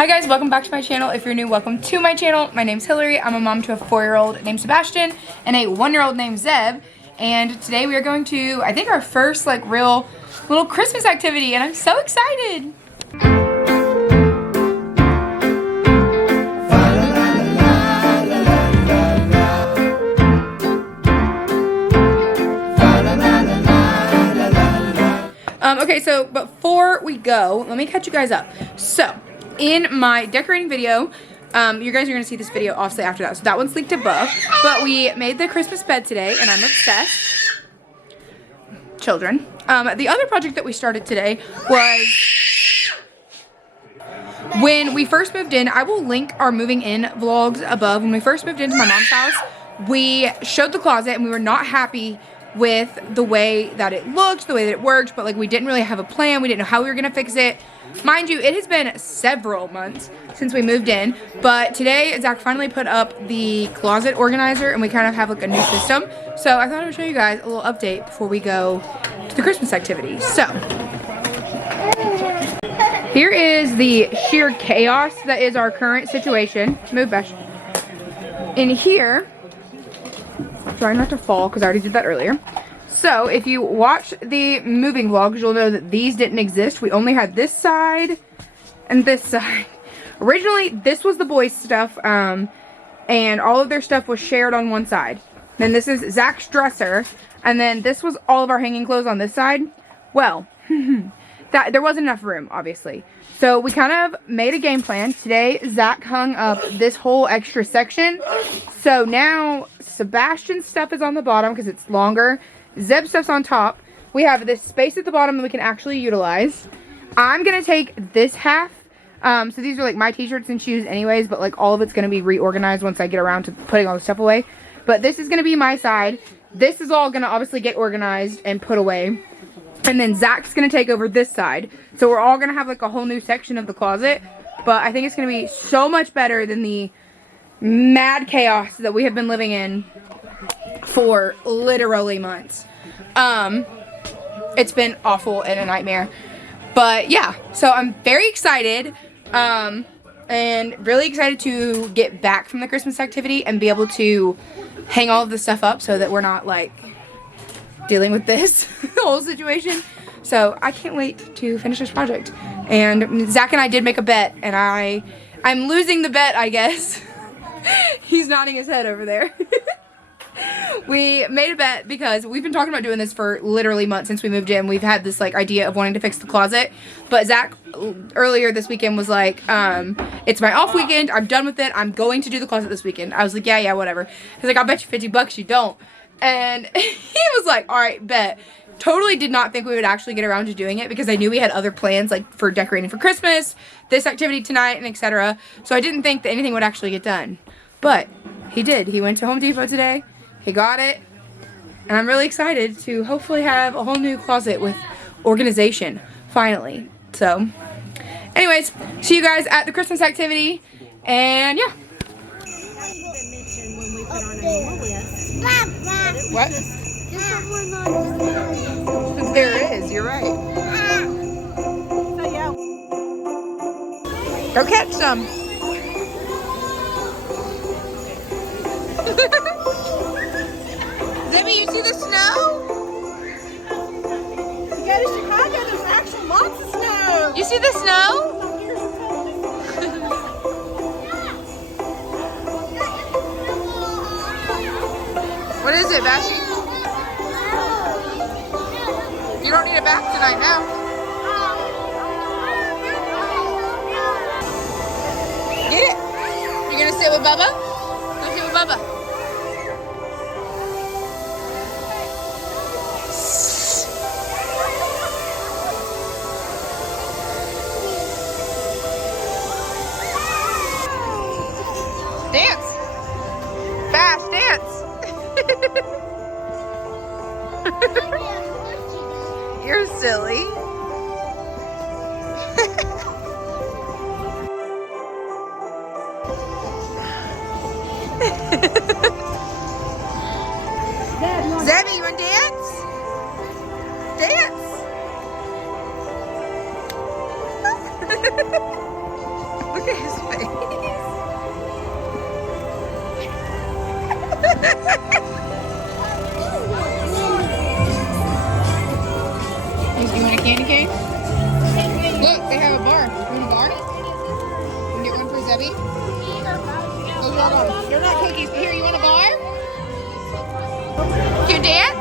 Hi guys, welcome back to my channel. If you're new, welcome to my channel. My name's Hillary. I'm a mom to a 4-year-old named Sebastian and a 1-year-old named Zeb. And today we are going to, I think, our first like real little Christmas activity, and I'm so excited. Okay, so before we go, let me catch you guys up. So, in my decorating video, you guys are going to see this video obviously after that. So that one's linked above. But we made the Christmas bed today, and I'm obsessed. Children. The other project that we started today was when we first moved in. I will link our moving in vlogs above. When we first moved into my mom's house, we showed the closet, and we were not happy with the way that it looked, the way that it worked, but like we didn't really have a plan. We didn't know how we were gonna fix it. Mind you, it has been several months since we moved in, but today Zach finally put up the closet organizer and we kind of have like a new system. So I thought I would show you guys a little update before we go to the Christmas activity. So here is the sheer chaos that is our current situation. Move, Besh. In here, trying not to fall because I already did that earlier. So if you watch the moving vlogs, you'll know that these didn't exist. We only had this side and this side. Originally, this was the boys' stuff, and all of their stuff was shared on one side. Then this is Zach's dresser, and then this was all of our hanging clothes on this side. Well, there wasn't enough room, obviously. So we kind of made a game plan. Today, Zach hung up this whole extra section. So now Sebastian's stuff is on the bottom because it's longer. Zeb's stuff's on top. We have this space at the bottom that we can actually utilize. I'm going to take this half. So these are like my t-shirts and shoes anyways, but like all of it's going to be reorganized once I get around to putting all the stuff away. But this is going to be my side. This is all going to obviously get organized and put away. And then Zach's going to take over this side. So we're all going to have like a whole new section of the closet. But I think it's going to be so much better than the mad chaos that we have been living in for literally months. It's been awful and a nightmare. But yeah, so I'm very excited. And really excited to get back from the Christmas activity and be able to hang all of this stuff up so that we're not like dealing with this whole situation. So I can't wait to finish this project. And Zach and I did make a bet, and I'm losing the bet, I guess. He's nodding his head over there. We made a bet because we've been talking about doing this for literally months since we moved in. We've had this like idea of wanting to fix the closet, but Zach earlier this weekend was like, it's my off weekend, I'm done with it, I'm going to do the closet this weekend. I was like, yeah, whatever. He's like, I'll bet you $50 you don't. And he was like, all right, bet. Totally did not think we would actually get around to doing it because I knew we had other plans like for decorating for Christmas, this activity tonight, and etc. So I didn't think that anything would actually get done. But he did. He went to Home Depot today. He got it. And I'm really excited to hopefully have a whole new closet with organization, finally. So, anyways, see you guys at the Christmas activity. And yeah. What? There is, you're right. Go catch some. Debbie, you see the snow? To go to Chicago, there's actually lots of snow. You see the snow? What is it, Bashi? You don't need a bath tonight now. Get it? You're gonna sit with Bubba? Go sit with Bubba. Dance! Fast dance! You're silly. Zebby, you wanna dance? Dance! Look his face. You want a candy cane? Look, they have a bar. You want a bar? You can get one for Zebby. Those are all bars. They're not cookies, but here, you want a bar? Can you dance?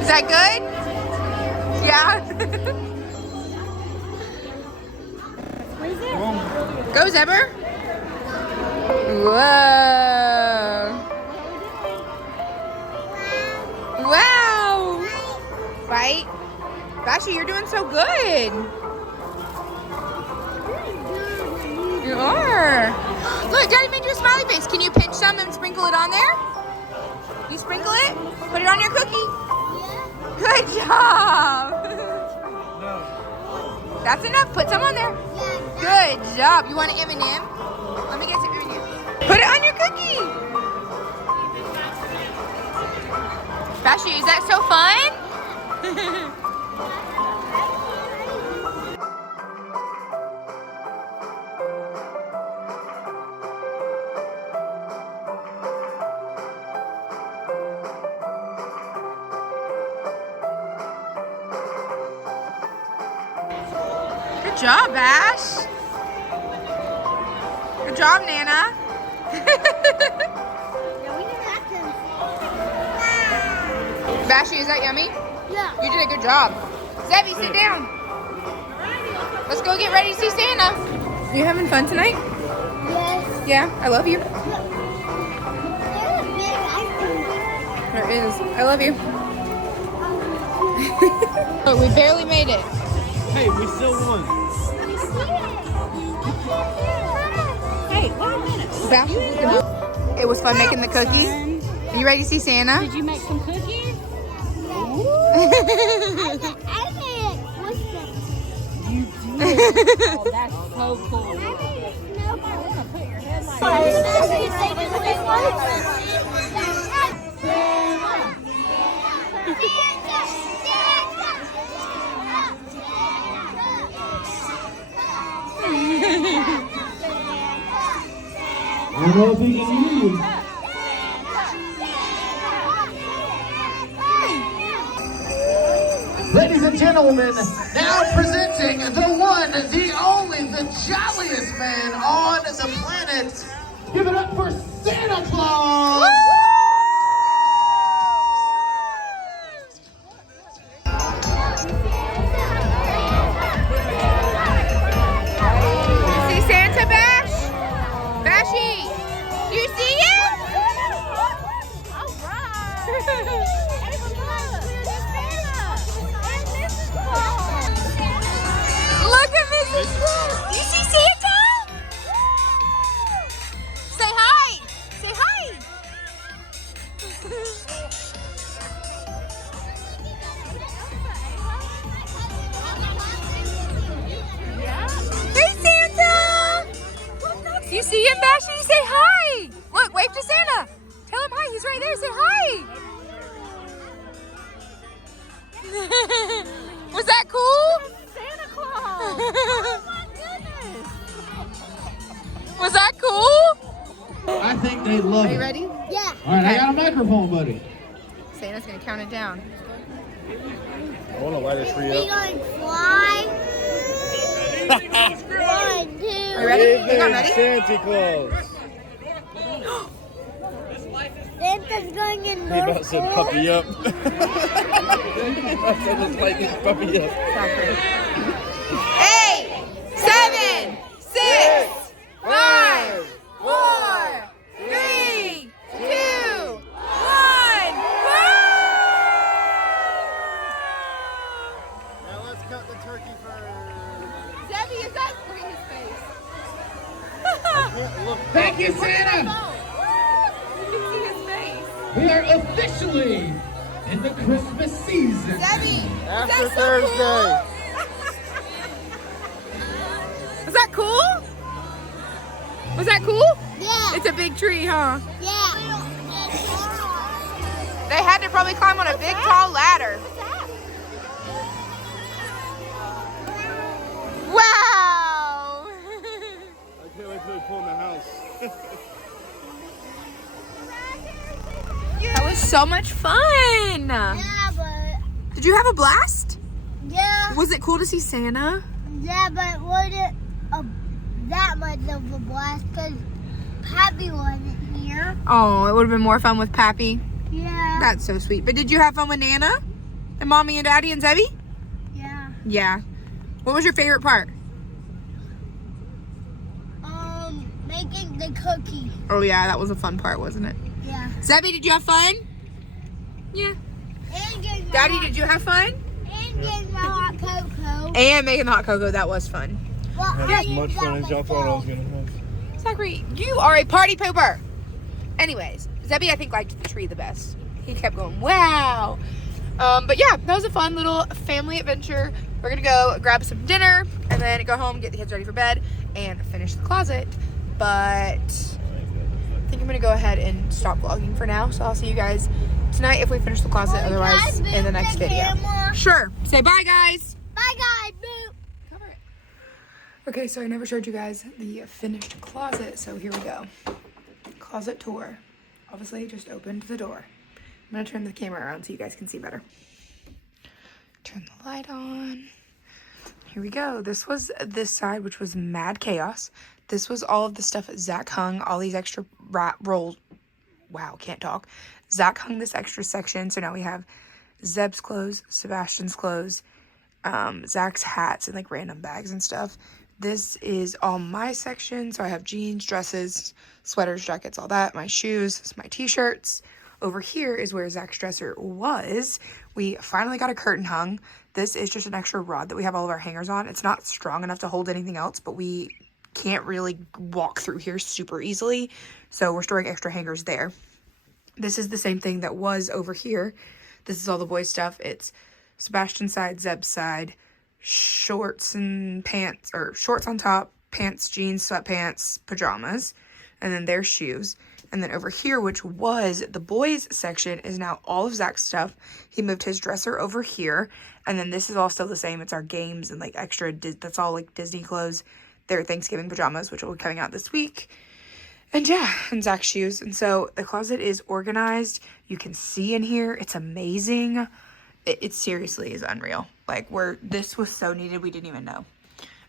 Is that good? Yeah. Go, Zebber. Whoa. Wow. Right? Bashi, you're doing so good. You are. Look, Daddy made you a smiley face. Can you pinch some and sprinkle it on there? You sprinkle it? Put it on your cookie? Good job. That's enough. Put some on there. Good job. You want an M&M? Let me get some M&M. Put it on your cookie. Bashi, is that so fun? Good job, Ash. Good job, Nana. Bashi, is that yummy? Yeah. You did a good job. Zebby, sit down. Let's go get ready to see Santa. You having fun tonight? Yes. Yeah, I love you. There is. I love you. Look, we barely made it. Hey, we still won. Hey, wait a minute. It was fun making the cookies. Are you ready to see Santa? Did you make some cookies? You did. Oh, that's so cool. I don't know if he can hear you. Ladies and gentlemen, now presenting the one, the only, the jolliest man on the planet. Give it up for Santa Claus! You see Santa, Bash? Bashi, you see him? Look at Mrs. Claus. You see Santa? Say hi. Say hi. Hey, Santa. You see him, Bashi? Say hi. Look, wave to Santa. Tell him hi. He's right there. Say hi. Was that cool? Santa Claus. Oh my goodness. Was that cool? I think they love Are you it. ready? Yeah. All right, I got a microphone, buddy. Santa's gonna count it down. I want to light a tree We up. going to fly. 1, 2. Are you ready? You're not ready? Santa Claus. Santa's going in He about said puppy up. I said let's light this puppy up. 8, 7, 6, 5, 4, 3, 2, 1. Now let's cut the turkey first. Debbie, is that look at his face? Look, Thank you, Santa. You can see his face. We are officially in the Christmas season. Debbie, after is that so Thursday. cool? Is that cool? Was that cool? Yeah. It's a big tree, huh? Yeah. They had to probably climb on a big, tall ladder. Wow! I can't wait till they pull in the house. That was so much fun. Yeah, but Did you have a blast? yeah, Was it cool to see Santa? yeah, but it wasn't that much of a blast because Pappy wasn't here. Oh, it would have been more fun with Pappy. Yeah. That's so sweet. But did you have fun with Nana? And Mommy and Daddy and Zebby? Yeah. Yeah. What was your favorite part? Making the cookie. Oh yeah, that was a fun part, wasn't it? Yeah. Zebby, did you have fun? Yeah. And getting my Daddy, hot, did you have fun? and getting my hot cocoa. And making the hot cocoa, that was fun. Well, Had I as much used fun that as y'all thought I was myself. gonna have. Zachary, you are a party pooper. Anyways, Zebby I think liked the tree the best. He kept going, wow. But yeah, that was a fun little family adventure. We're gonna go grab some dinner and then go home, get the kids ready for bed, and finish the closet. But I think I'm gonna go ahead and stop vlogging for now. So I'll see you guys tonight if we finish the closet, Well, otherwise guys, in the move next the video. camera. Sure. Say bye, guys. Bye, guys. Boop. Cover it. Okay, so I never showed you guys the finished closet, so here we go. Closet tour. Obviously, just opened the door. I'm gonna turn the camera around so you guys can see better. Turn the light on. Here we go. This was this side, which was mad chaos. This was all of the stuff Zach hung, all these extra rolls. Wow, can't talk. Zach hung this extra section, so now we have Zeb's clothes, Sebastian's clothes, Zach's hats, and like random bags and stuff. This is all my section, so I have jeans, dresses, sweaters, jackets, all that, my shoes, my t-shirts. Over here is where Zach's dresser was. We finally got a curtain hung. This is just an extra rod that we have all of our hangers on. It's not strong enough to hold anything else, but we can't really walk through here super easily, so we're storing extra hangers there. This is the same thing that was over here. This is all the boys' stuff. It's Sebastian's side, Zeb's side, shorts and pants, or shorts on top, pants, jeans, sweatpants, pajamas, and then their shoes. And then over here, which was the boys section, is now all of Zach's stuff. He moved his dresser over here. And then this is all still the same. It's our games and like extra, that's all like Disney clothes. Their Thanksgiving pajamas, which will be coming out this week. And yeah, and Zach's shoes. And so the closet is organized. You can see in here. It's amazing. It seriously is unreal. Like this was so needed, we didn't even know.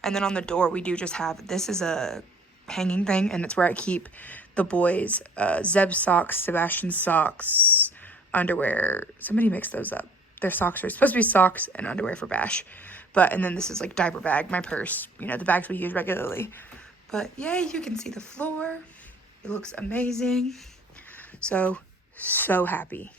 And then on the door, we do just have, this is a hanging thing, and it's where I keep the boys, Zeb's socks, Sebastian's socks, underwear. Somebody mixed those up. Their socks are supposed to be socks and underwear for Bash. And then this is like diaper bag, my purse, you know, the bags we use regularly. But yay, you can see the floor. It looks amazing. So happy.